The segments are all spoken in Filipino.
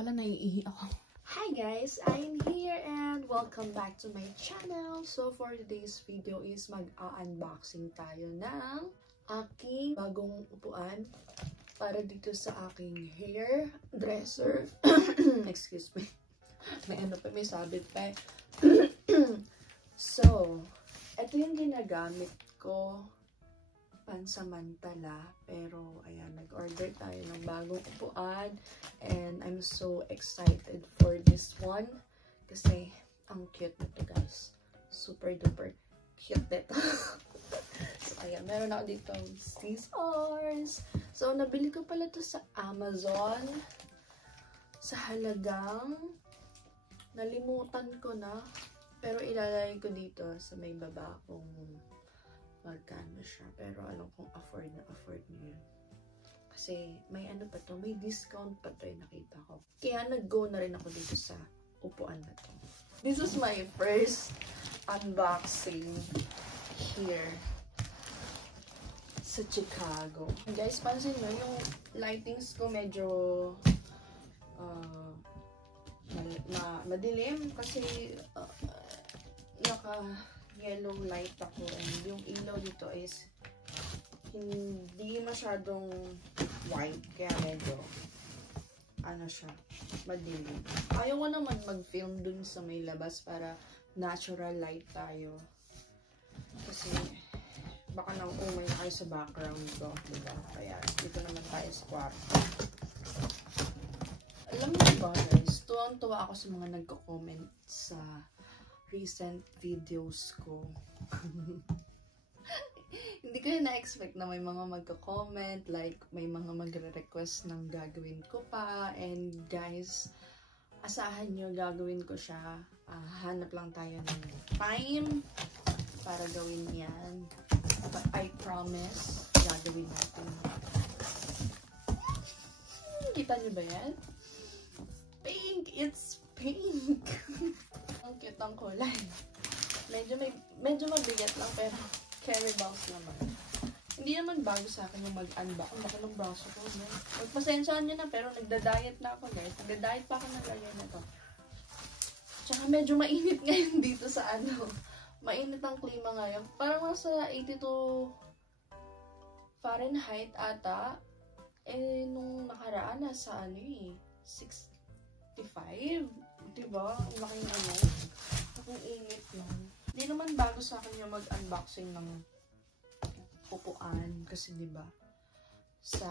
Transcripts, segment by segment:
pala, naiihi ako. Hi guys! I'm here and welcome back to my channel. So for today's video is mag-unboxing tayo ng aking bagong upuan para dito sa aking hair dresser. Excuse me. May ano pa, may sabit pa. So, ito yung ginagamit ko pansamantala, pero ayan, nag-order tayo ng bagong upuan and I'm so excited for this one kasi ang cute nito guys, super duper cute nito. So ayan, meron ako dito scissors. So nabili ko pala to sa Amazon sa halagang nalimutan ko na, pero ilalagay ko dito sa may baba kung magkano siya. Pero alam kong afford na afford niyo yun. Kasi may ano pa to, may discount pa to nakita ko. Kaya nag-go na rin ako dito sa upuan na to. This is my first unboxing here sa Chicago. And guys, pansin nyo, yung lightings ko medyo madilim kasi naka-yellow light ako and yung ilaw dito is hindi masyadong white kaya medyo ano siya, madilim. Ayaw ko naman mag-film dun sa may labas para natural light tayo kasi baka nang-umay tayo sa background ko, diba? Kaya dito naman tayo sa kwarto. Alam mo ba guys, tuwang-tuwa ako sa mga nagko-comment sa recent videos ko. Hindi ko yung na-expect na may mga magko-comment, like may mga magre-request ng gagawin ko pa. And guys, asahan nyo, gagawin ko siya. Hanap lang tayo ng time para gawin yan. But I promise, gagawin natin. Kita nyo ba yan? Pink! It's pink! Ang cute ang kulay. Medyo mabigat lang pero carry box naman. Hindi naman bago sa akin yung mag-unbox. Ang laki ng braso ko. Magpasensyaan nyo na pero nagda-diet na ako guys. Nagda-diet pa ako ng ganyan na to. Tsaka medyo mainit ngayon dito sa ano. Mainit ang klima ngayon. Parang nasa 82 Fahrenheit ata. Eh, nung nakaraan nasa ano eh, 65. Diba? Ang laking ano. Ang init lang. Hindi naman bago sa akin yung mag-unboxing ng upuan. Kasi diba, sa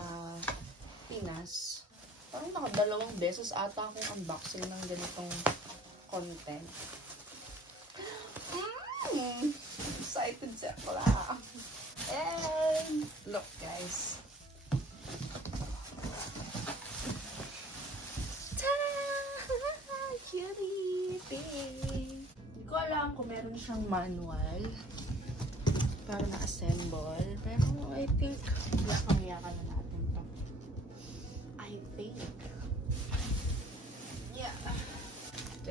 Pinas, parang nakadalawang beses ata akong unboxing ng ganitong content. Excited siya pala. And look guys. Hindi ko alam kung meron siyang manual para na-assemble. Pero I think yakang-yakan na natin to. I think. Yeah. Ito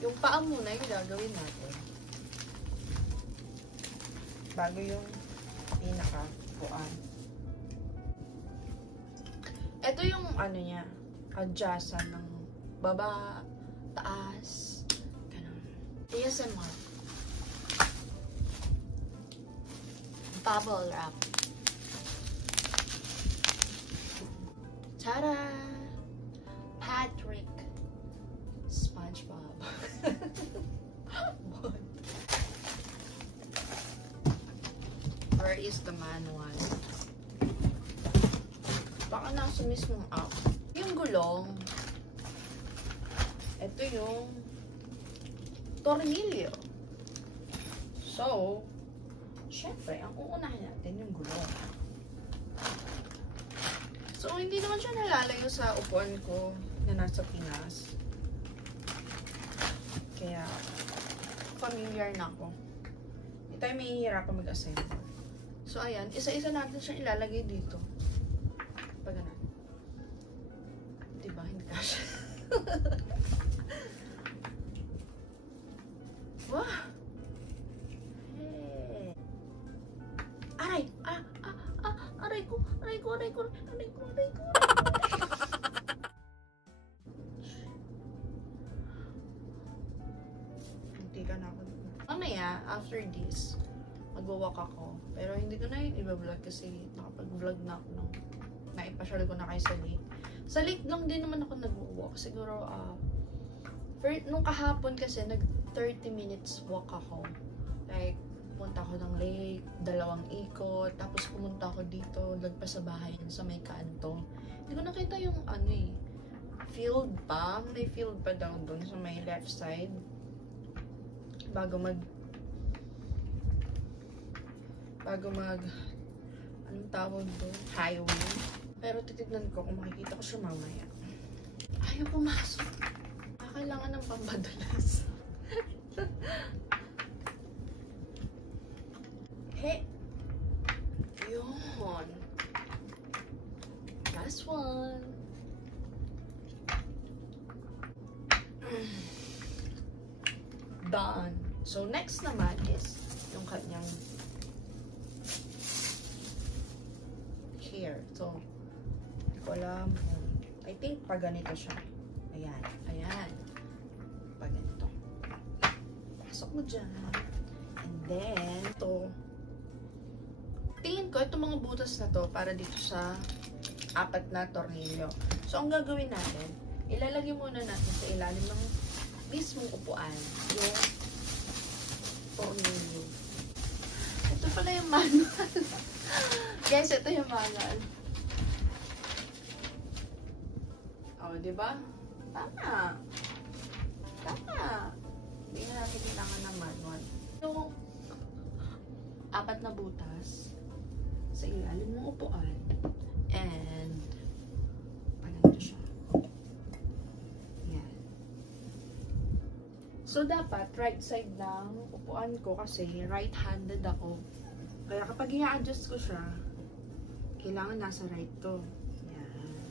yung paa muna yung gagawin natin. Bago yung pinaka-puan. Ito yung ano niya, adjustan ng baba, taas, ganun. ASMR. Bubble wrap. Tada! Patrick SpongeBob. What? Where is the manual? Baka nasa mismong app. Yung gulong, ito yung tornilyo. So, syempre, ang uunahin natin yung gulong. So, hindi naman siya nalalayo sa upuan ko na nasa Pinas. Kaya, familiar na ako. Hindi tayo may hihirapan mag-assemble. So, ayan, isa-isa natin siya ilalagay dito. Pag ganun. Diba? Hindi ka siya. Wow! Hey. Aray! Aray ko! Aray aray ko, aray ko, aray ko, aray ko. Hindi ka na ako. Mamaya, after this, mag-walk ako. Pero hindi ko na yun i-vlog kasi nakapag-vlog na ako nung naipasyal ko na kayo sa lake. Sa lake lang din naman ako nag-walk. Siguro, nung kahapon kasi, nag 30 minutes walk ako. Like, pumunta ako ng lake, 2 ikot, tapos pumunta ako dito, lagpas sa bahay sa may kanto. Hindi ko nakita yung field pa. May field pa daw dun sa may left side. Bago mag anong tawag doon? Highway. Pero titignan ko kung makikita ko siya mamaya. Ayaw pumasok. Kailangan ng pambadulas. Hey! Yun. Last one. Done. So, next naman is yung kanyang hair. So, hindi ko alam. I think pag ganito siya. Ayan. Ayan. Pag ganito. Pasok mo dyan. And then, ito. Tingin ko, itong mga butas na to para dito sa 4 na tornilyo. So, ang gagawin natin, ilalagay muna natin sa ilalim ng mismong upuan yung tornilyo. Ito pala yung manual. Guys, ito yung manual. Oh, diba? Tama. Tama. Hindi na natin kailangan ng manual. Yung 4 na butas sa ilalim ng upuan. And, panalo siya. Yan. So, dapat right side ng upuan ko kasi right-handed ako. Kaya kapag i-adjust ko siya, kailangan nasa right to. Yan.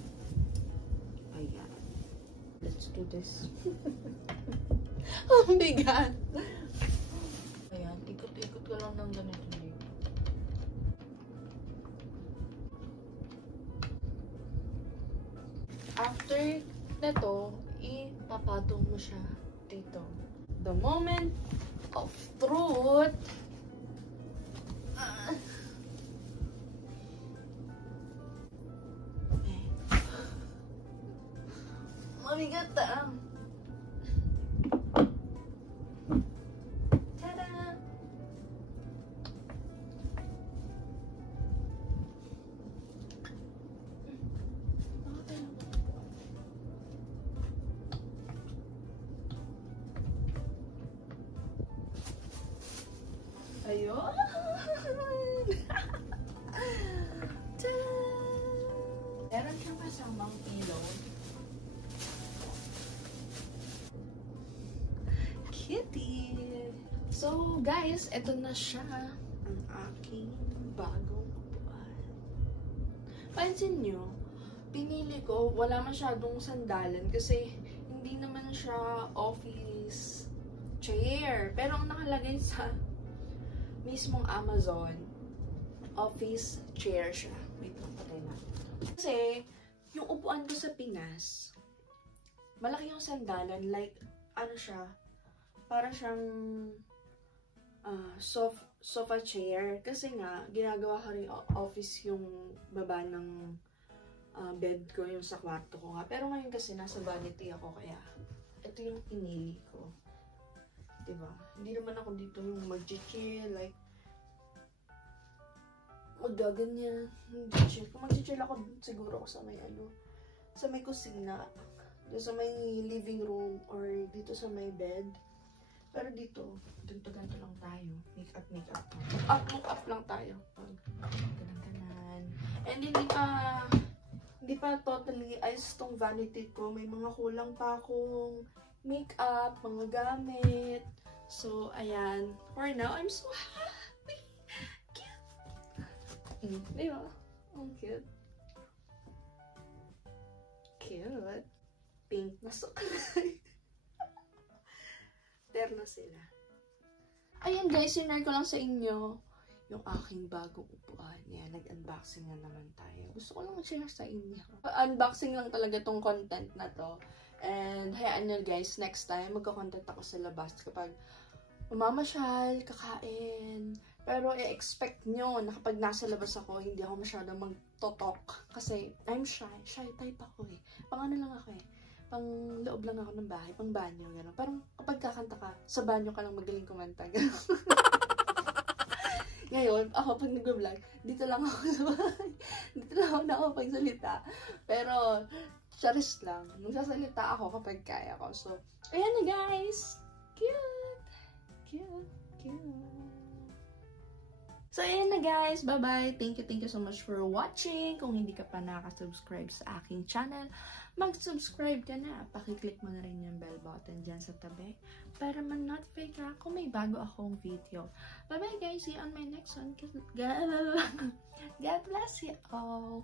Ayan. Let's do this. Ang bigat. Ayan. Ikot-ikot ko lang ng ganito. After neto, ipapatong mo siya dito. The moment of truth. Mabigat ah. Tada! Ayun! Meron siyang kasamang pillow. Kitty! So, guys, eto na siya. Ang aking bagong upuan. Pansin nyo, pinili ko, wala masyadong sandalan kasi hindi naman siya office chair. Pero ang nakalagay sa mismong Amazon, office chair siya. Wait lang, patay na. Kasi, yung upuan ko sa Pinas, malaki yung sandalan, like, ano siya, para siyang sofa chair. Kasi nga, ginagawa ko rin office yung baba ng bed ko, yung sa kwarto ko nga. Pero ngayon kasi, nasa vanity ako, kaya ito yung pinili ko. Diba? Hindi naman ako dito yung mag-chill, like, magaganyan. Mag-chill. Kung mag-chill ako, siguro ako sa may sa may kusina, sa may living room, or dito sa may bed. Pero dito, ganito lang tayo. Make-up. Up lang tayo. Ganun. And hindi pa totally ayos tong vanity ko. May mga kulang pa akong make-up, mga gamit. So, ayan. For now, I'm so happy. Cute. Diba? Ang cute. Cute. Pink na suklay. Terno sila. Ayan guys, sinare ko lang sa inyo yung aking bagong upuan. Yan, nag-unboxing na naman tayo. Gusto ko lang share sa inyo. Unboxing lang talaga tong content na to. And hayaan nyo guys, next time magka-content ako sa labas kapag mamamasyal, kakain. Pero i-expect nyo na kapag nasa labas ako, hindi ako masyadong magtotok. Kasi I'm shy. Shy type ako eh. Pang ano lang ako eh. Pang loob lang ako ng bahay. Pang banyo. Gano'n. Parang kapag kakanta ka, sa banyo ka lang magaling kumanta. Ngayon, ako pag nag-vlog, dito lang ako sa bahay. Dito lang ako nakapagsalita. Pero, charis lang. Nagsasalita ako kapag kaya ko. So, ayan na guys! Cute! Cute! Cute! So, ayan na guys. Bye-bye. Thank you so much for watching. Kung hindi ka pa nakaka-subscribe sa aking channel, mag-subscribe ka na. Pakiclick mo na rin yung bell button dyan sa tabi para ma-notify ka kung may bago akong video. Bye-bye guys. See you on my next one. God bless you all.